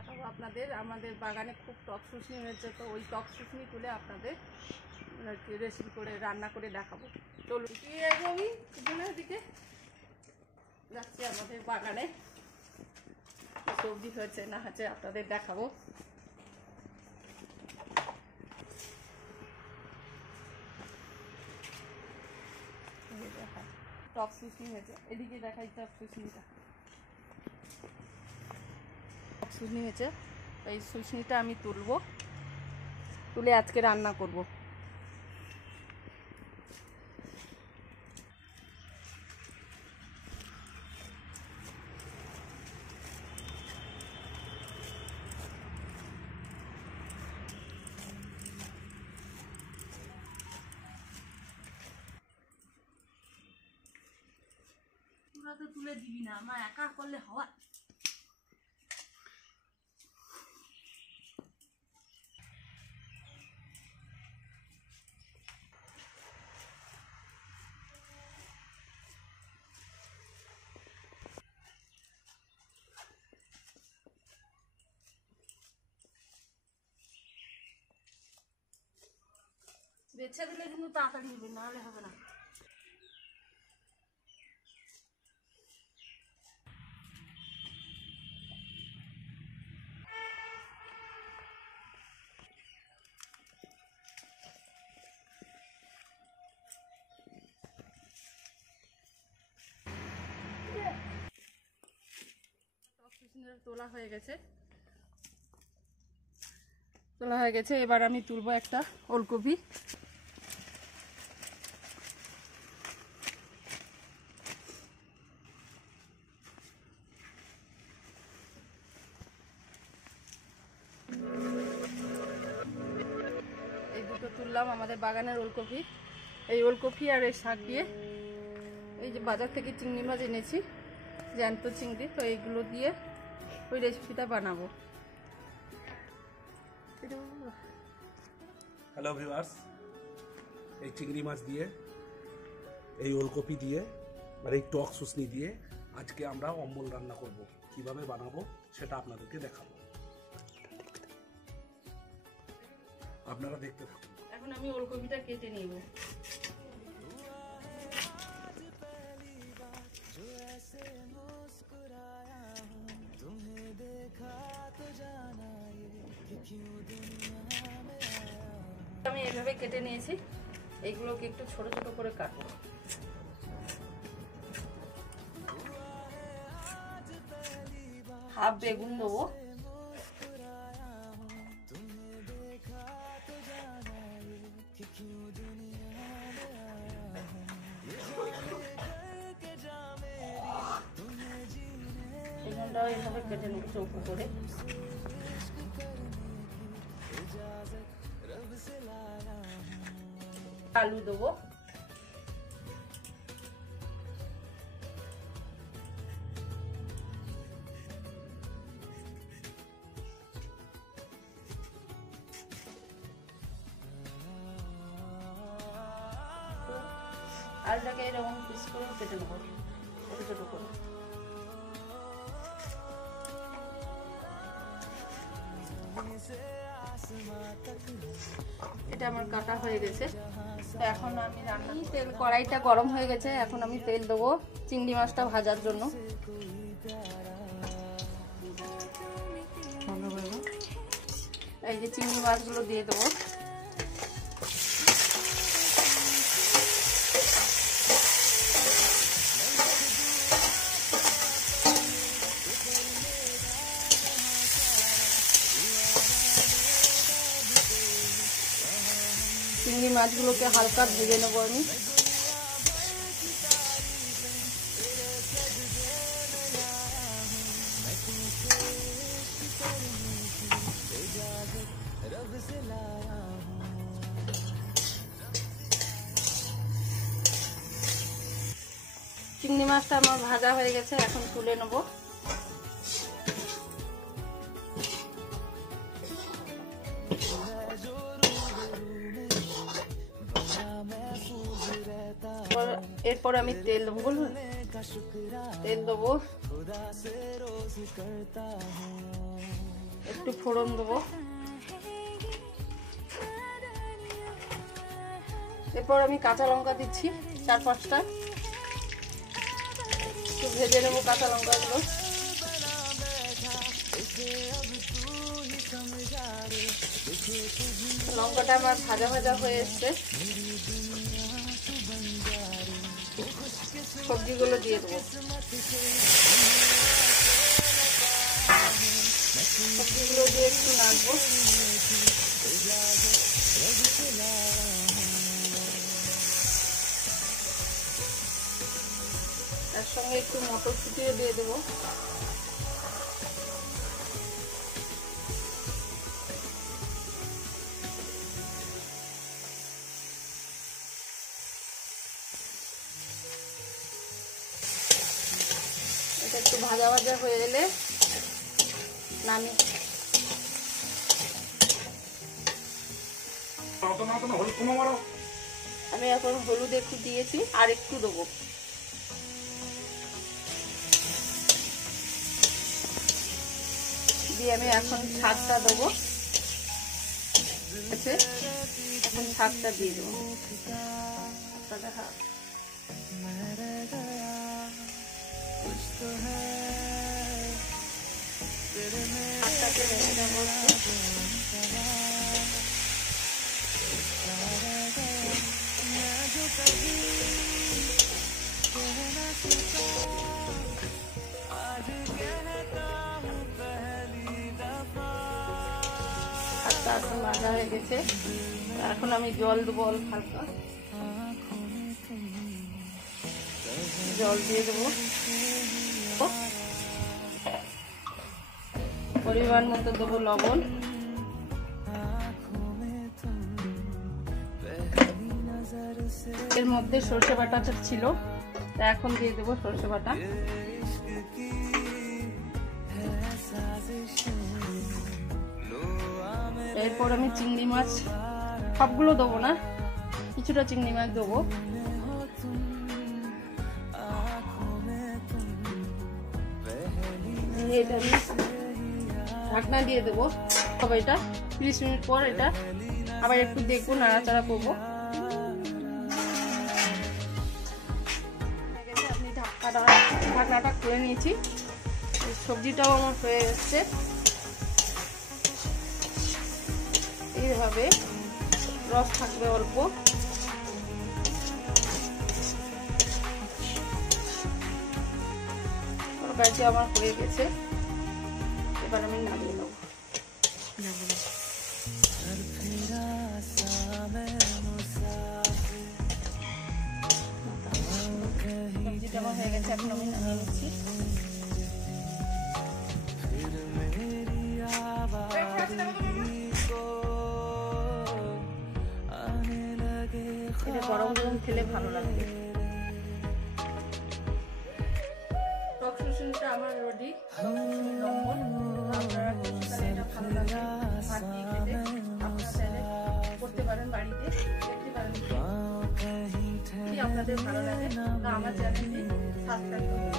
দেখাবো আপনাদের। আমাদের বাগানে খুব টক শুশনি হয়েছে, তো ওই টক শুশনি তুলে আপনাদের রেসিপি করে রান্না করে দেখাবো। চলুন আমি দিকে যাচ্ছি আমাদের বাগানে সবজি হয়েছে না হয়েছে আপনাদের দেখাবো। টক শুশনি হয়েছে, এদিকে দেখাই টক শুশনিটা। টক শুশনি হয়েছে, এই শুশনিটা আমি তুলে আজকে রান্না করব। তোরা তো তুলে দিবি না, আমার একা করলে হওয়া। বেছে দিলে কিন্তু তাড়াতাড়ি হবে, নাহলে হবে না। তোলা হয়ে গেছে, এবার আমি তুলবো একটা ওলকপি। এই দুটো তুললাম আমাদের বাগানের ওলকপি। এই ওলকপি আর এই শাক দিয়ে, এই যে বাজার থেকে চিংড়ি মাছ এনেছি, জ্যান্ত চিংড়ি, তো এইগুলো দিয়ে ওই রেসিপিটা বানাবো। হ্যালো ভিউয়ার্স, এই চিংড়ি মাছ দিয়ে, এই ওলকপি দিয়ে আর এই টক শুশনি দিয়ে আজকে আমরা অম্বল রান্না করব। কিভাবে বানাবো সেটা আপনাদেরকে দেখাবো, আপনারা দেখতে থাকুন। এখন আমি ওলকপিটা কেটে নিব। আমি এভাবে কেটে নিয়েছি, এইগুলোকে একটু ছোট ছোট করে কাটবো। হাফ বেগুন দেবো, বেগুনটাও এইভাবে কেটে নেবো চৌকো করে। আলু দেবো, আলুটাকে এরকম পিস করে কেটে নেবো ছোট ছোট করে। এটা আমার কাটা হয়ে গেছে, তো এখন আমি তেল, কড়াইটা গরম হয়ে গেছে, এখন আমি তেল দেবো চিংড়ি মাছটা ভাজার জন্য। এই যে চিংড়ি মাছগুলো দিয়ে দেবো। চিংড়ি মাছগুলোকে হালকা ভেজে নেবো আমি। চিংড়ি মাছটা আমার ভাজা হয়ে গেছে, এখন তুলে নেবো। এরপর আমি তেল দেবো, বলুন তেল দেবো। একটু ফোড়ন দেবো। এরপর আমি কাঁচা লঙ্কা দিচ্ছি 4-5টা, একটু ভেজে নেবো কাঁচা লঙ্কাগুলো। লঙ্কাটা আমার ভাজা ভাজা হয়ে এসছে। সবজিগুলো দিয়ে দেবো। সবজিগুলো দিয়ে একটু নাড়বো। তার সঙ্গে একটু মটরশুঁটিও দিয়ে দেবো। এটা একটু ভাজা ভাজা হয়ে এলে নামি আমি এখন হলুদ একটু দিয়েছি, আর একটু দেবো। দিয়ে আমি এখন স্বাদটা দেবো। এখন স্বাদটা দিয়ে দেবো। এখন ভাজা হয়ে গেছে। এখন আমি জল দেবো, অল্প হালকা জল দিয়ে দেবো। পরিমাণ মতো দেবো লবণ। এর মধ্যে সরষে বাটা ছিল, তা এখন দিয়ে দেবো সরষে বাটা। এরপর আমি চিংড়ি মাছ, সবগুলো দেবো না, কিছুটা চিংড়ি মাছ দেবো। এটা আমি ঢাকনা দিয়ে দেবো। তবে এটা 30 মিনিট পর এটা আবার একটু দেখবো, নাড়াচাড়া করবো। আপনি ঢাকনাটা খুলে নিয়েছি। সবজিটাও আমার হয়ে এসছে। এইভাবে রস থাকবে অল্প। তরকারিটা আমার হয়ে গেছে। এবার আমি নামিয়ে নেব। সবজিটা আমার হয়ে গেছে, এখন আমি নামিয়ে নিচ্ছি। এটা গরম গরম খেলে ভালো লাগবে। টক শুশুনিটা আমার রেডি। আপনারা এটা ভালো লাগবে ভাত দিয়ে খেতে। আপনারা চাইলে করতে পারেন, বাড়িতে দেখতে পারেন। আপনাদের ভালো লাগে আমার চ্যানেলটি সাবস্ক্রাইব করুন।